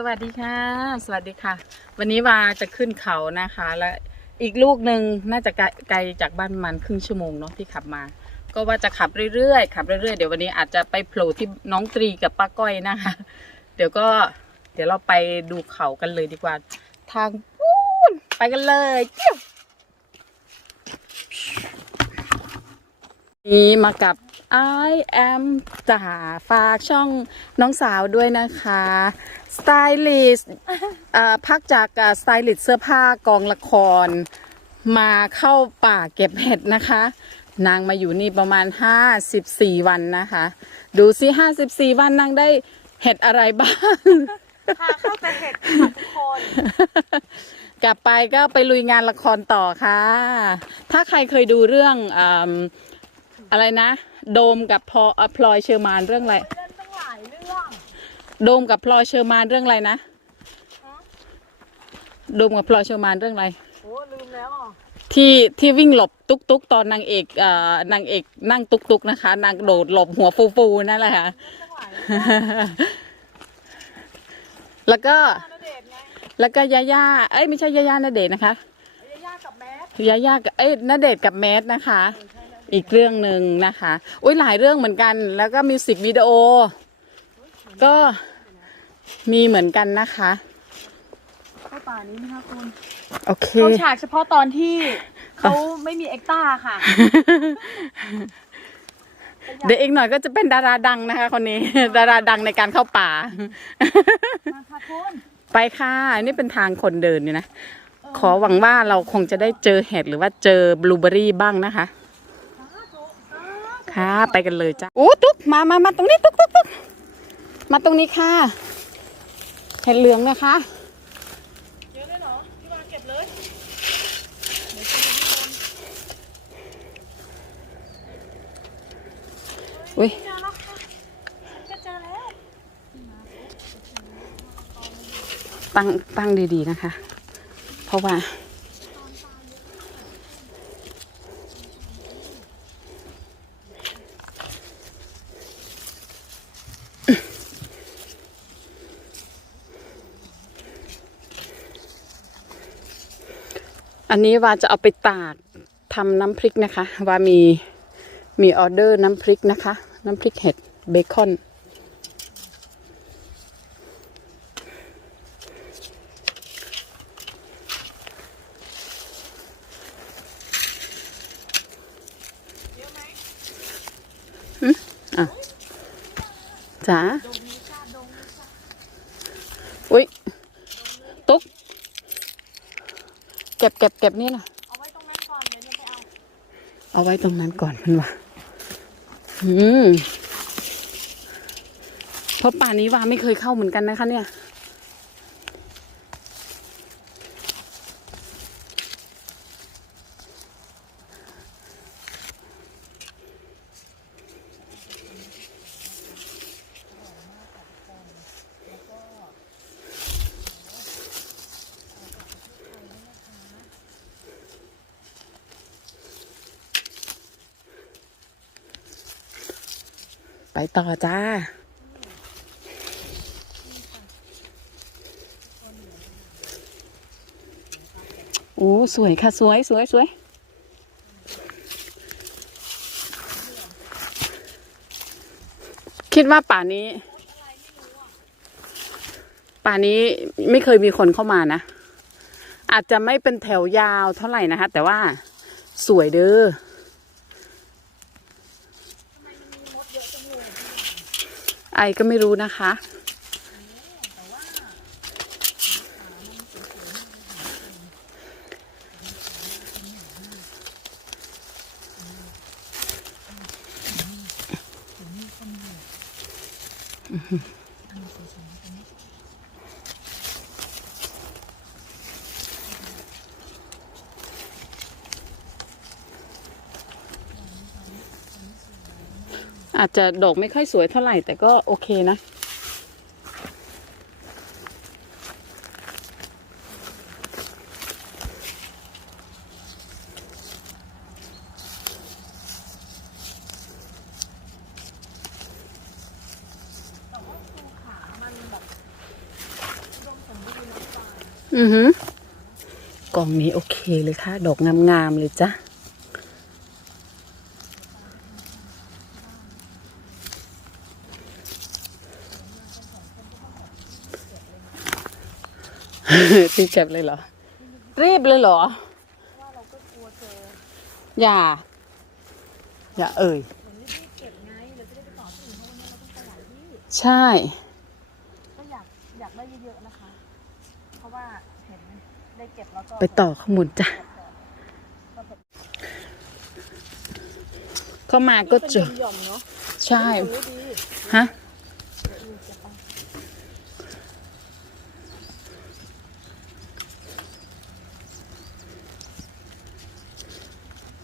สวัสดีค่ะ สวัสดีค่ะ วันนี้วาจะขึ้นเขานะคะ และอีกลูกหนึ่งน่าจะไกลจากบ้านมันครึ่งชั่วโมงเนาะที่ขับมา ก็ว่าจะขับเรื่อยๆขับเรื่อยๆเดี๋ยววันนี้อาจจะไปโผล่ที่น้องตรีกับป้าก้อยนะคะ เดี๋ยวก็เดี๋ยวเราไปดูเขากันเลยดีกว่า ทางปูนไปกันเลยเจิ้วนี่มากับ I am จ่าฝากช่องน้องสาวด้วยนะคะ สไตลิสต์พักจากสไตลิสต์เสื้อผ้ากองละคร มาเข้าป่าเก็บเห็ดนะคะ นางมาอยู่นี่ประมาณ 54 วันนะคะ ดูซิ 54 วันนางได้เห็ดอะไรบ้างพาเข้าแต่เห็ดค่ะทุกคน กลับไปก็ไปลุยงานละครต่อค่ะ ถ้าใครเคยดูเรื่องอมอะไรนะ โดมกับพลอพลอยเชอร์มานเรื่องอะไร เล่นตั้งหลายเรื่อง โดมกับพลอยเชอร์มานเรื่องอะไรนะโดมกับพลอยเชอร์มานเรื่องอะไรโอ้ลืมแล้วอะที่ที่วิ่งหลบตุกตุกตอนนางเอกเอ่อนางเอกนั่งตุกตุกนะคะนางโดดหลบหัวฟูฟูๆนั่นแหละค่ะเล่นตั้งหลายเรื่องแล้วก็ณเดชน์ไงแล้วก็ยาย่าเอ้ยไม่ใช่ยาย่าณเดชน์นะคะยาย่ากับแมสยาย่ากับเอ้ยณเดชน์กับแมสนะคะ อีกเรื่องหนึ่งนะคะ อุ้ยหลายเรื่องเหมือนกัน แล้วก็มิวสิกวิดีโอ ก็มีเหมือนกันนะคะ เข้าป่านี้นะคะคุณโอเค เขาฉากเฉพาะตอนที่เขาไม่มีเอ็กต้าค่ะ เดี๋ยวอีกหน่อยก็จะเป็นดาราดังนะคะ คนนี้ ดาราดังในการเข้าป่า มาค่ะคุณไปค่ะนี่เป็นทางคนเดินอยู่นะ ขอหวังว่าเราคงจะได้เจอเห็ดหรือว่าเจอบลูเบอรี่บ้างนะคะ ค่ะ ไปกันเลยจ้ะโอ้ตุ๊กมามามาตรงนี้ตุ๊กตุ๊กตุ๊ก มาตรงนี้ค่ะเห็ดเหลืองนะคะเยอะเลยเหรอพี่วาเก็บเลยอุ้ยเจอแล้วค่ะจะเจอแล้วตั้งตั้งดีๆนะคะ เพราะว่า นนี้ว่าจะเอาไปตากทำน้ำพริกนะคะ ว่ามีมีออเดอร์น้ำพริกนะคะ น้ำพริกเห็ดเบคอน จ๋าอุ้ยตุ๊ก เก็บนี่นะเอาไว้ตรงนั้นก่อนเดี๋ยวไปเอาเอาไว้ตรงนั้นก่อนมันวะอืมเพราะป่านนี้วาไม่เคยเข้าเหมือนกันนะคะเนี่ย ไปต่อจ้า โอ้ สวยค่ะ สวยสวยสวยคิดว่าป่านี้ ป่านี้ไม่เคยมีคนเข้ามานะ อาจจะไม่เป็นแถวยาวเท่าไหร่นะคะ แต่ว่าสวยเด้อ ไอก็ไม่รู้นะคะ จะดอกไม่ค่อยสวยเท่าไหร่ แต่ก็โอเคนะ อือหือกล่องนี้โอเคเลยค่ะ ดอกงามๆเลยจ้ะ รีบเก็บเลยเหรอ รีบเลยเหรอ อย่า อย่าเอ่ยใช่ ก็อยากอยากได้เยอะๆนะคะ เพราะว่าเห็นได้เก็บแล้วก็ไปต่อข้างบนจ้ะเข้ามาก็เจอหย่อมเนาะใช่รู้ดีฮะ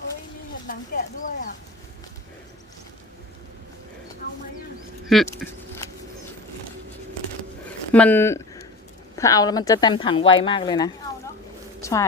เฮ้ยมีเห็ดหนังแกะด้วยอะ เอาไหมอะ มันถ้าเอาแล้วมันจะเต็มถังไวมากเลยนะไม่เอาเนาะใช่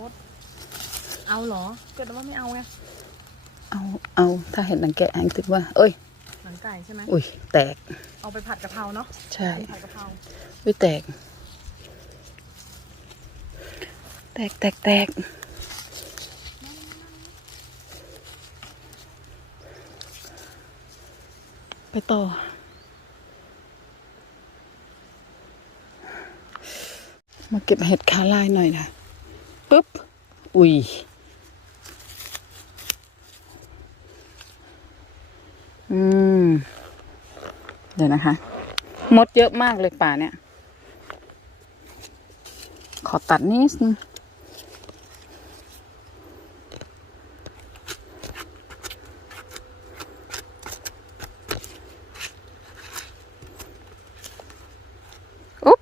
มด เอาเหรอ เกิดว่าไม่เอาไง เอาเอาถ้าเห็นหนังแกะแองติดว่า เอ้ย หนังไก่ใช่ไหมอุ้ยแตก เอาไปผัดกะเพราเนาะใช่ผัดกะเพราอุ้ยแตก แตกแตกแตกไปต่อ มาเก็บเห็ดขาลายหน่อยนะปึ๊บ อุ้ย อืม เดี๋ยวนะคะ มดเยอะมากเลยป่าเนี่ย ขอตัดนิดนึงอุ๊บ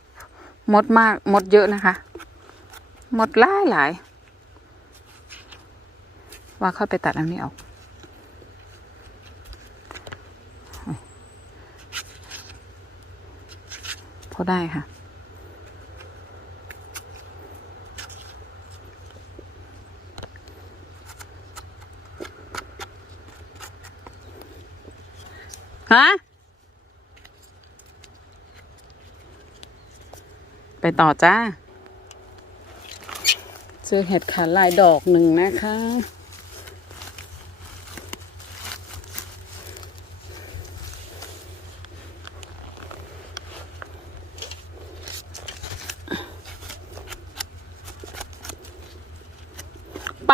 มดมาก มดเยอะนะคะ มดหลายหลายว่าค่อยไปตัดอันนี้ออก พอได้ค่ะ ฮะ ไปต่อจ้า เจอเห็ดขาลายดอกหนึ่งนะคะ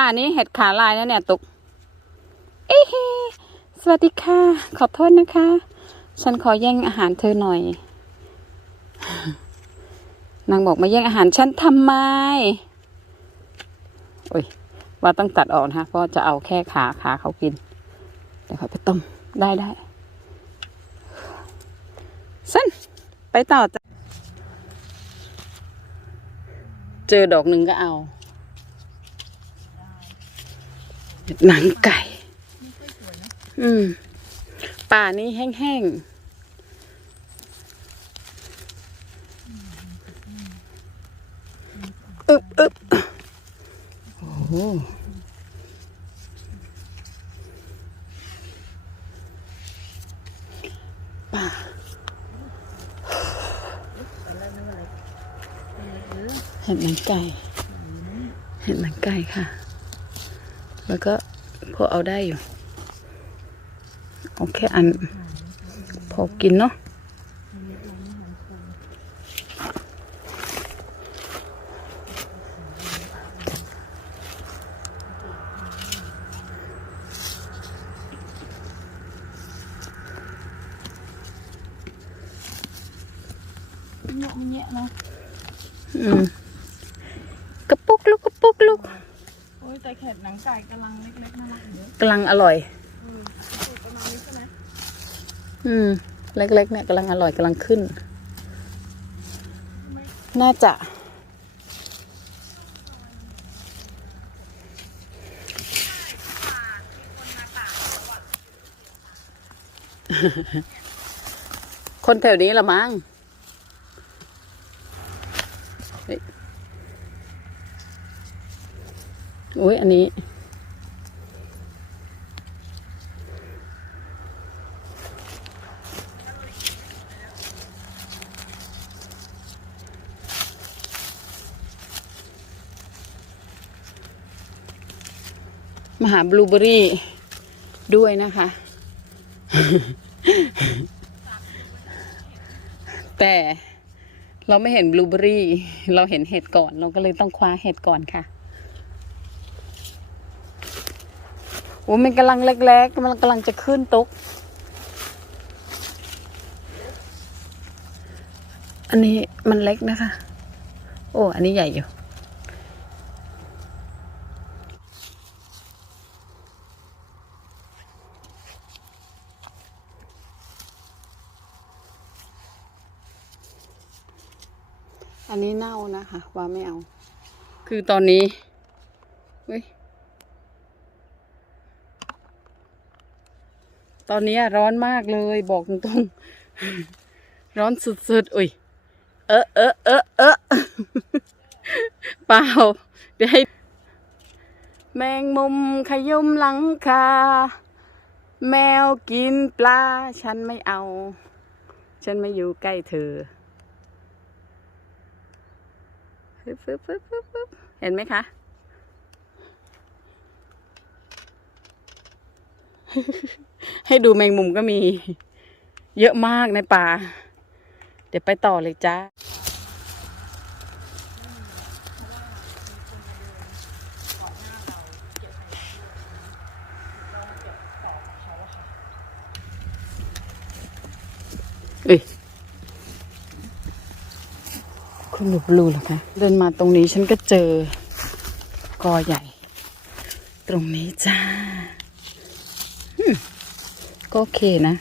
ป่านี้เห็ดขาลายนะเนี่ยตุกเอ้เสวัสดีค่ะ ขอโทษนะคะ ฉันขอแย่งอาหารเธอหน่อย นางบอกมาแย่งอาหารฉันทำไมโอ้ยว่าต้องตัดออกนะคะเพราะจะเอาแค่ขาขาเขากิน เดี๋ยวเขาไปต้มได้ได้สั้นไปต่อจ้ะเจอดอกหนึ่งก็เอา หนังไก่ อืม ป่านี้แห้งๆ อึบอึบโอ้โหป่าเห็ดหนังไก่ เห็ดหนังไก่ค่ะ แล้วก็พอเอาได้อยู่โอเคอันพอกินเนาะ嗯。Mm. แต่แขนหนังไก่กำลังเล็กๆน่ารักอยู่เยอะกำลังอร่อย สูตรประมาณนี้ใช่ไหมอืม เล็กๆเนี่ยกำลังอร่อยกำลังขึ้น น่าจะ คนแถวนี้ละมั้งเฮ้ย อุ้ยอันนี้ มหาบลูเบอรี่ด้วยนะคะ แต่เราไม่เห็นบลูเบอรี่ เราเห็นเห็ดก่อน เราก็เลยต้องคว้าเห็ดก่อนค่ะ โอ้มันกำลังเล็กๆ มันกำลังจะขึ้นตุกอันนี้มันเล็กนะคะ โอ้ อันนี้ใหญ่อยู่อันนี้เน่านะคะว่าไม่เอา คือตอนนี้เฮ้ย ตอนนี้ร้อนมากเลยบอกตรงๆ ร้อนสุดๆ อุ้ย เออเออเออเออเปล่า เดี๋ยวให้ แมงมุมขยุมหลังคา แมวกินปลา ฉันไม่เอา ฉันไม่อยู่ใกล้เธอเห็นไหมคะ ให้ดูแมงมุมก็มี เยอะมากในป่า เดี๋ยวไปต่อเลยจ้าเอ้ยคุณหนูบลูเหรอคะเดินมาตรงนี้ฉันก็เจอกอใหญ่ ตรงนี้จ้า ก็โอเคนะ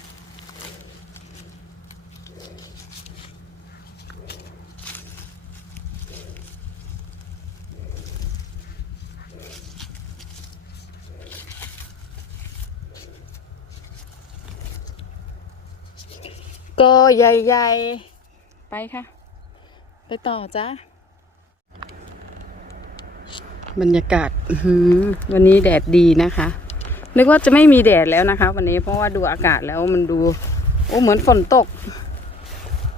ก็ใหญ่ๆ ไปค่ะ ไปต่อจ้าบรรยากาศอื้อหือวันนี้แดดดีนะคะ นึกว่าจะไม่มีแดดแล้วนะคะ วันนี้เพราะว่าดูอากาศแล้วมันดู โอ้เหมือนฝนตก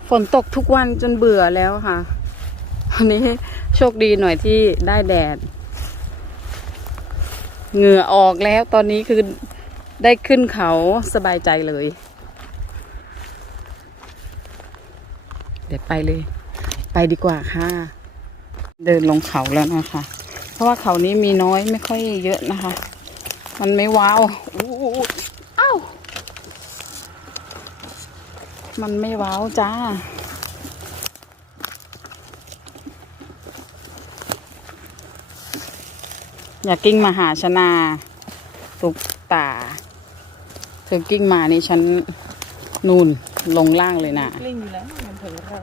ฝนตกทุกวันจนเบื่อแล้วค่ะวันนี้โชคดีหน่อยที่ได้แดด เหงื่อออกแล้วตอนนี้คือได้ขึ้นเขาสบายใจเลย เดี๋ยวไปเลย ไปดีกว่าค่ะ เดินลงเขาแล้วนะคะ เพราะว่าเขานี้มีน้อยไม่ค่อยเยอะนะคะ มันไม่ว้าวอู้อู้อู้อ้าวมันไม่ว้าวจ้า อย่ากิ้งมาหาชนาตุกตา เธอกิ้งมานี่ฉันนูนลงล่างเลยนะกลิ้งอยู่แล้วมันถึงเรา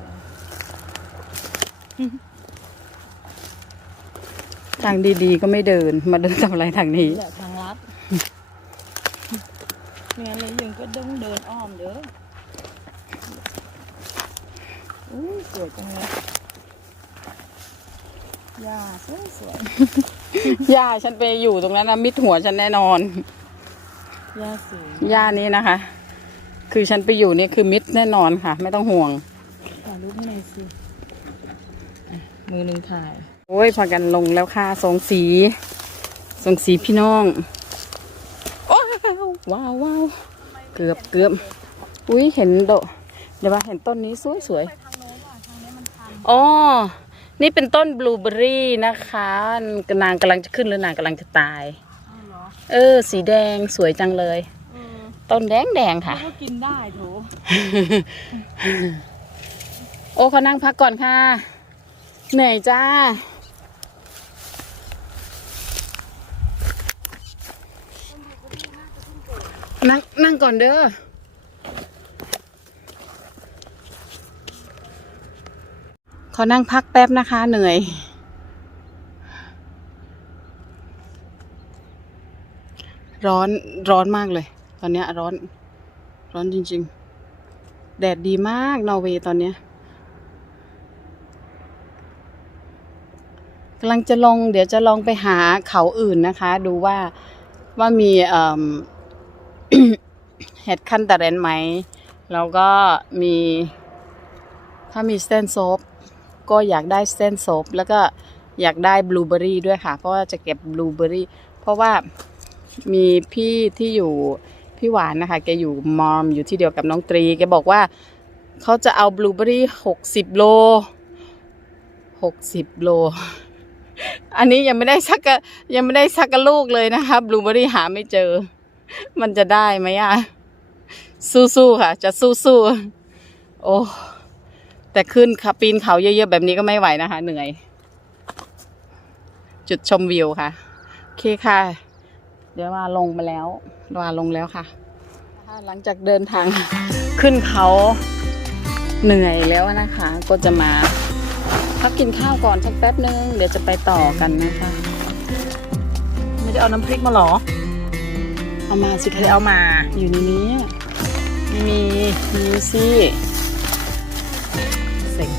ทางดีๆก็ไม่เดินมาเดินทำอะไรทางนี้แหละทางลัด ไม่งั้นเลยยังก็ต้องเดินอ้อมเด้ออุ้ยสวยจังเลยหญ้าสวยสวยย่าฉันไปอยู่ตรงนั้นนะมิดหัวฉันแน่นอนหญ้าสวยย่านี้นะคะ คือฉันไปอยู่นี่คือมิดแน่นอนค่ะ ไม่ต้องห่วงถ่ายรูปให้หน่อยสิอะมือหนึ่งถ่าย โอ้ยพากันลงแล้วค่ะสองสีสองสีพี่น้องโอ้ย ว้าวว้าวเกือบเกือบอุ้ยเห็นโดะเดี๋ยวว่าเห็นต้นนี้สวยสวยไปทางโน้นว่ะทางนี้มันทันๆอ๋อ นี่เป็นต้นบลูเบอร์รี่นะคะนางกำลังจะขึ้นหรือนางกำลังจะตายอ้าวเหรอเออ สีแดงสวยจังเลยเออต้นแดงแดงๆค่ะก็กินได้โถโอ้เขานั่งพักก่อนค่ะ เหนื่อยจ้า นั่งนั่งก่อนเด้อขอนั่งพักแป๊บนะคะ เหนื่อย ร้อนร้อนมากเลย ตอนนี้ร้อน ร้อนจริง ๆ แดดดีมากนอร์เวย์ตอนนี้กำลังจะลง เดี๋ยวจะลองไปหาเขาอื่นนะคะ ดูว่าว่ามี เอ่อเห็ดคันตะเรนไหม แล้วก็มีถ้ามีเสเตนโซฟก็อยากได้เสเตนโซฟแล้วก็อยากได้บลูเบอรี่ด้วยค่ะ เพราะว่าจะเก็บบลูเบอรี่ เพราะว่ามีพี่ที่อยู่พี่หวานนะคะ แกอยู่มอมอยู่ที่เดียวกับน้องตรี แกบอกว่าเขาจะเอาบลูเบอรี่หกสิบโลหกสิบโล อันนี้ยังไม่ได้สักยังไม่ได้สักกะลูกเลยนะคะบลูเบอรี่หาไม่เจอ มันจะได้ไหมอะ สู้ๆค่ะ จะสู้ๆโอ้แต่ขึ้นค่ะปีนเขาเยอะๆแบบนี้ก็ไม่ไหวนะคะ เหนื่อย จุดชมวิวค่ะ โอเคค่ะ เดี๋ยวว่าลงมาแล้วว่าลงแล้วค่ะ หลังจากเดินทางขึ้นเขาเหนื่อยแล้วนะคะ ก็จะมาพักกินข้าวก่อนสักแป๊บนึง เดี๋ยวจะไปต่อกันนะคะ ไม่ได้เอาน้ำพริกมาหรอ เอามาสิไม่คะได้เอามาอยู่ในนี้ไม่มีมีสิเซ็ง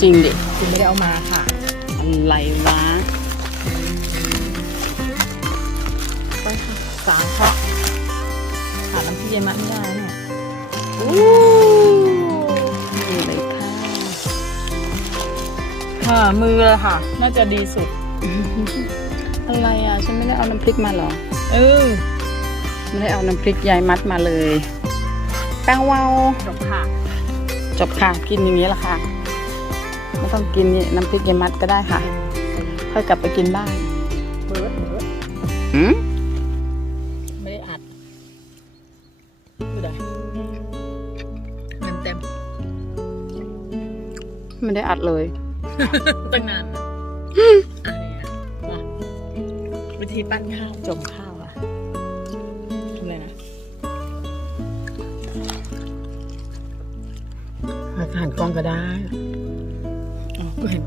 จริงดิคุณไม่ได้เอามาค่ะ อะไรวะไปค่ะสามเพราะขาดน้ำพริกเยมะไม่ได้เนี่ยอู้นี่เลยค่ะค่ะมือเลยค่ะ น่าจะดีสุด อะไรอะ ฉันไม่ได้เอาน้ำพริกมาเหรอ เออไม่ได้เอาน้ำพริกยายมัดมาเลย แป้งวาวจบค่ะ จบค่ะ กินอย่างนี้แหละค่ะ ไม่ต้องกินน้ำพริกยายมัดก็ได้ค่ะ ค่อยกลับไปกินบ้านเบิร์ดเบิร์ดหืมไม่ได้อัดไม่ได้เต็มเต็มไม่ได้อัดเลยๆตั้งนาน วิธีปั้นข้าวจมข้าวอะทำไงนะผ่านกล้องก็ได้อ๋อกูเห็น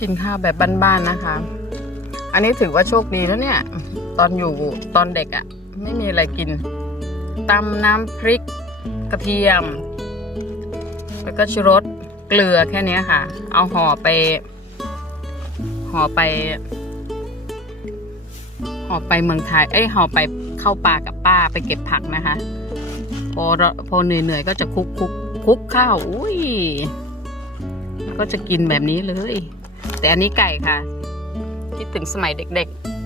กินข้าวแบบบ้านๆนะคะ อันนี้ถือว่าโชคดีแล้วเนี่ย ตอนอยู่ตอนเด็กอะ่ะไม่มีอะไรกินตำน้ำพริกกระเทียม แล้วก็ชูรสเกลือแค่เนี้ยค่ะ เอาห่อไป ห่อไป ออกไปเมืองไทย เอ้ยห่อไปเข้าป่ากับป้าไปเก็บผักนะคะ พอเราพอเหนื่อยๆก็จะคุกคุกคุกข้าว อุ้ย ก็จะกินแบบนี้เลย แต่อันนี้ไก่ค่ะ คิดถึงสมัยเด็กๆ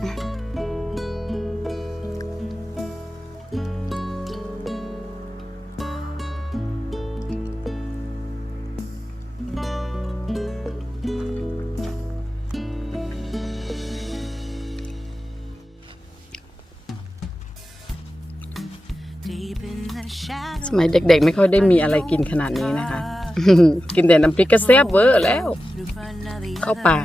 มัยเด็กๆ ไม่ค่อยได้มีอะไรกินขนาดนี้นะคะ กินแต่น้ำพริกก็แซ่บเวอร์แล้ว เข้าป่า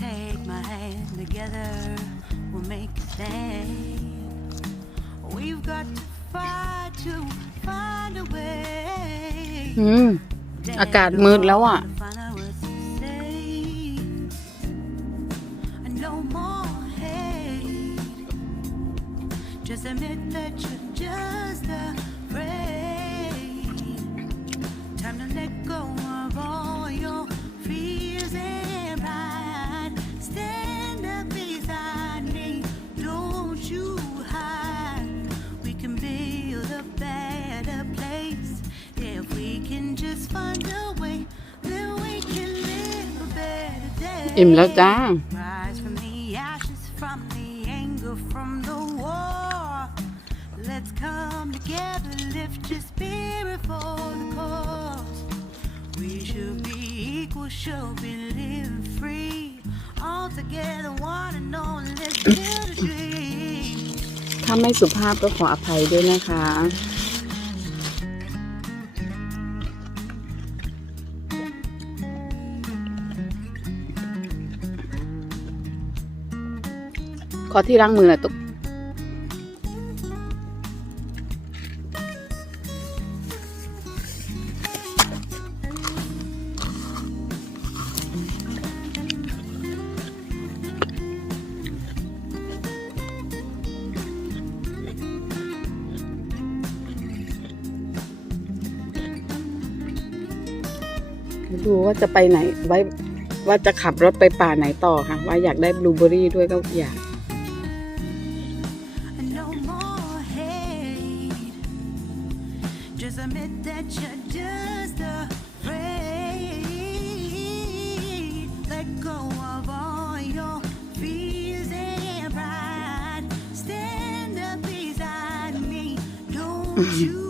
เ a k e my hand together, we'll make a stand. We've got to fight to find a way. อืม อากาศมืดแล้วอ่ะ No more hate. Just admit that you're just afraid. Time to let go อิ่มแล้วจ้า Rise from the ashes, from the anger, from the war. lift your spirit for the cause. We should be equal, should be living free. All together, one and all, let's build a dream. ถ้าไม่สุภาพก็ขออภัยด้วยนะคะ ขอที่ล้างมือหน่อยตุ๊กดูว่าจะไปไหนไว้ว่าจะขับรถไปป่าไหนต่อค่ะ ว่าอยากได้บลูเบอรี่ด้วยก็อยาก admit that you're just afraid. Let go of all your fears and pride. Stand up beside me. Don't you